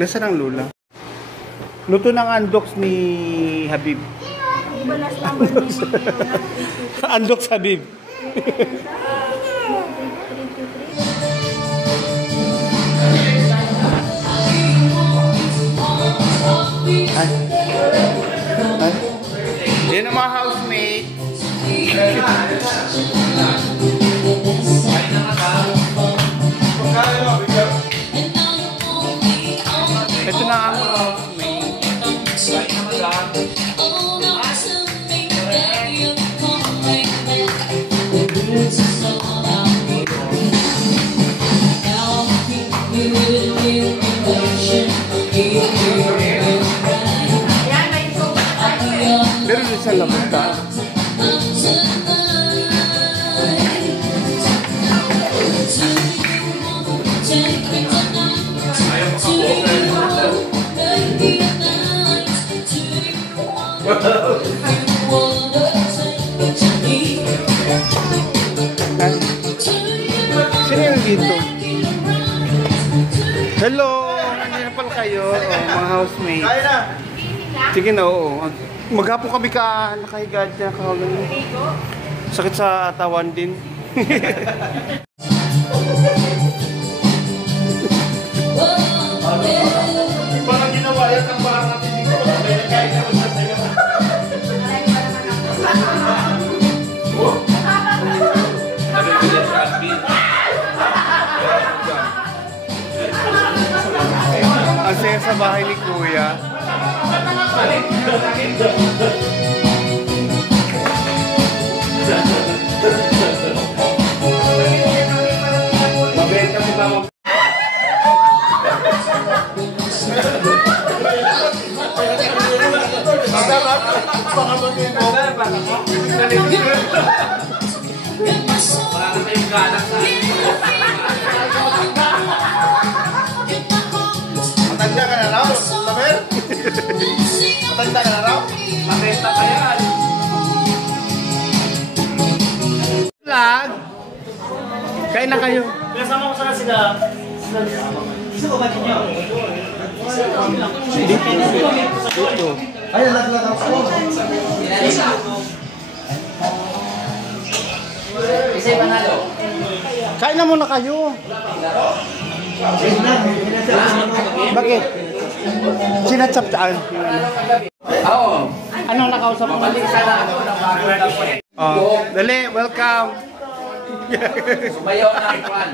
Nasaan ang lula? Luto ng andoks ni Habib. Andoks Habib. Yan ang mga housemate. Ito na ang mga housemate. Pero sa lamuta. Sino yung dito? Hello! Nandiyan na pala kayo, mga housemate. Sige na, oo. Maghapon kami nakahiga dyan. Sakit sa atawan din. Parang ginawa yan ang parang natin dito. Kahit naman sa sayo. Ang saya sa bahay ni Kuya. Mabenta si Mama. Matanda ka na raw, Lamer? Matanda ka na raw? Matanda ka yan. Vlog! Kain na kayo. Pinasama ko sana sila. Gusto ko ba ninyo? Dito. Ay, lag-lag ako. Isa'y panalo. Kain na muna kayo. Bakit? Sinatsaptaan. Oo. Anong nakausap mo? Balik sana ako ng bago. Dali, welcome. Sumayaw na ikuan.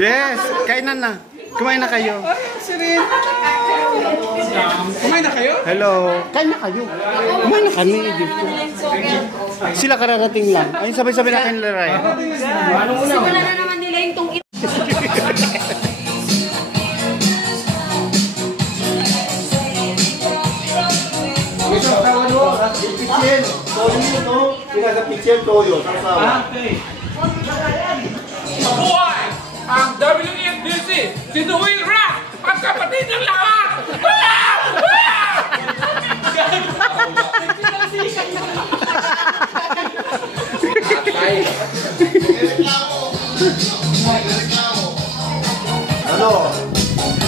Yes, kainan na. Kumain na kayo. Kumain na kayo? Hello. Kain na kayo. Kumain na kami. Sila kararating lang. Ayun, sabay-sabay natin laray. Wala na naman nila yung tong Mabuhay ang WFDC! Si Duwil Rock! Ang kapatid ng lahat! Ano?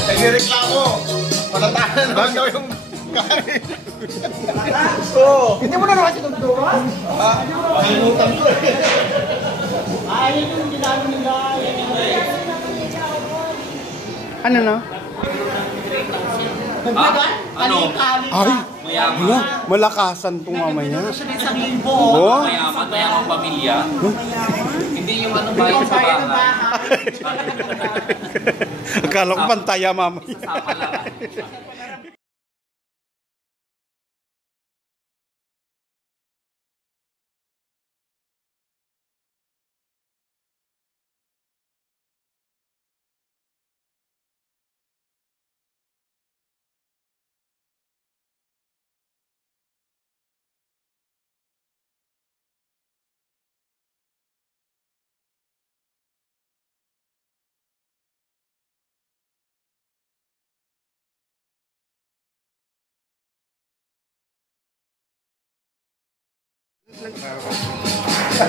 Nagreklamo. Patatahan naman daw yung kanin. Oo. Hindi mo na naman sinunduan? Panginotan ko eh. Ay, yung ginagawa nila. Ano na? Ano? Ay, wala. Malakasan itong mamaya. Oh? Mayamang pamilya. Hindi yung ano bayan sa bahay. Akala ko pantaya mamaya. Sama lang.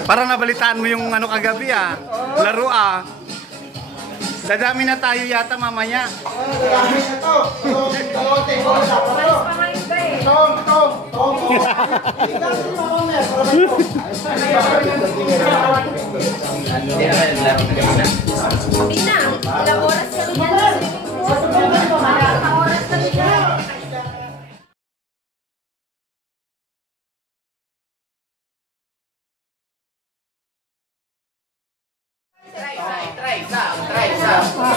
Parang nabalitaan mo yung ano kagabi ah. Laro ah. Dadami na tayo yata mamaya. Dami na to. Dalawang teko na dapat to. Malis pa nga yung ba eh. Tong. Hindi na. Ilang oras kami yan sa swimming pool. Ilang oras kami yan.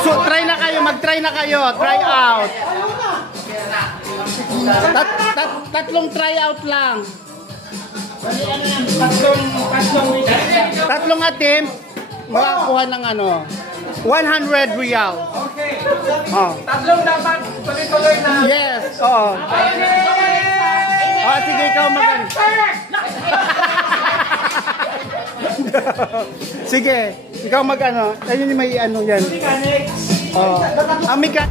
So, try na kayo. Mag-try na kayo. Try out. Tatlong try out lang. Tatlong attempt. Makakuha ng ano. 100 real. Okay. Oh. Tatlong dapat tuloy-tuloy na. Yes. Oo. Oh, sige, ikaw mag Sige, ikaw mag ano. Ayun yung may ano yan. Oh. Amiga.